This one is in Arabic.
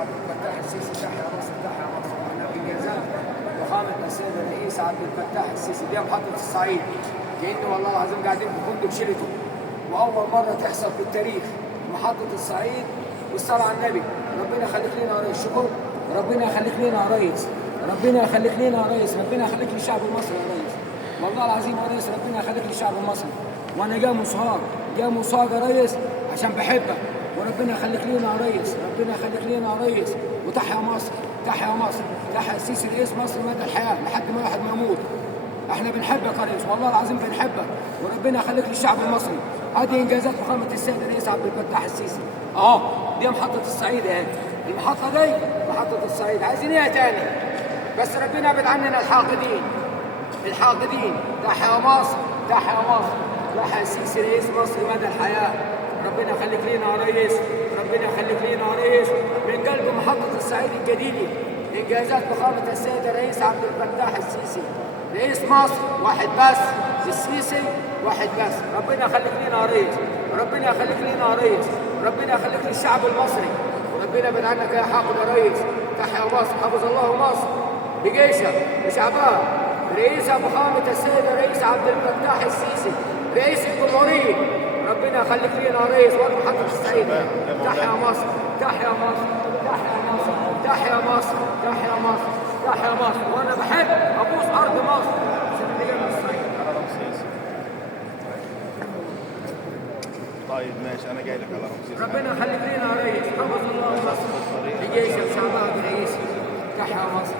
عبد الفتاح السيسي. تحيا مصر تحيا مصر. احنا بإنجازات فخامة السيد الرئيس عبد الفتاح السيسي دي محطة الصعيد، كأنه والله العظيم قاعدين في فندق شيراتون، وأول مرة تحصل في التاريخ محطة الصعيد والصلاة على النبي. ربنا يخليك لنا يا ريس. شكر. ربنا يخليك لنا يا ريس. ربنا يخليك لنا يا ريس. ربنا يخليك للشعب المصري يا ريس. والله العظيم يا ريس ربنا يخليك للشعب المصري. وانا جاي مصاب يا ريس عشان بحبك، وربنا يخليك لنا يا ريس. ربنا يخليك لنا يا ريس. وتحيا مصر تحيا مصر تحيا السيسي رئيس مصر مدى الحياه لحد ما واحد ما يموت. احنا بنحبك يا ريس، والله العظيم بنحبك، وربنا يخليك للشعب المصري. هذه انجازات فخامه السيد الرئيس عبد الفتاح السيسي. دي محطه الصعيد اهي. المحطه دي محطه الصعيد. عايزين ايه تاني؟ بس ربنا يبعد عننا الحاقدين. تحيا مصر تحيا مصر تحيا السيسي رئيس مصر مدى الحياه. ربنا يخليك لينا يا ريس. ربنا يخليك لينا يا ريس. من قلب محطه الصعيد الجديده انجازات فخامه السيد الرئيس عبد الفتاح السيسي رئيس مصر واحد بس. السيسي واحد بس. ربنا يخليك لينا يا ريس. ربنا يخليك لينا يا ريس. ربنا يخليك للشعب المصري. وربنا يبعد عنك يا حاقد يا ريس. تحيا مصر. حفظ الله مصر بجيشها بشعبها. رئيسها فخامة السيد الرئيس عبد الفتاح السيسي رئيس الجمهورية. ربنا يخليك لينا يا ريس. وانا محطة الصعيد. تحيا مصر تحيا مصر تحيا مصر تحيا مصر تحيا مصر تحيا مصر. وانا بحب ابوس ارض مصر عشان اللي جاي من الصعيد. طيب ماشي، انا جاي لك على رمسيس. ربنا يخليك لينا يا ريس. حفظ الله مصر بجيشها بشعبها برئيسها. تحيا مصر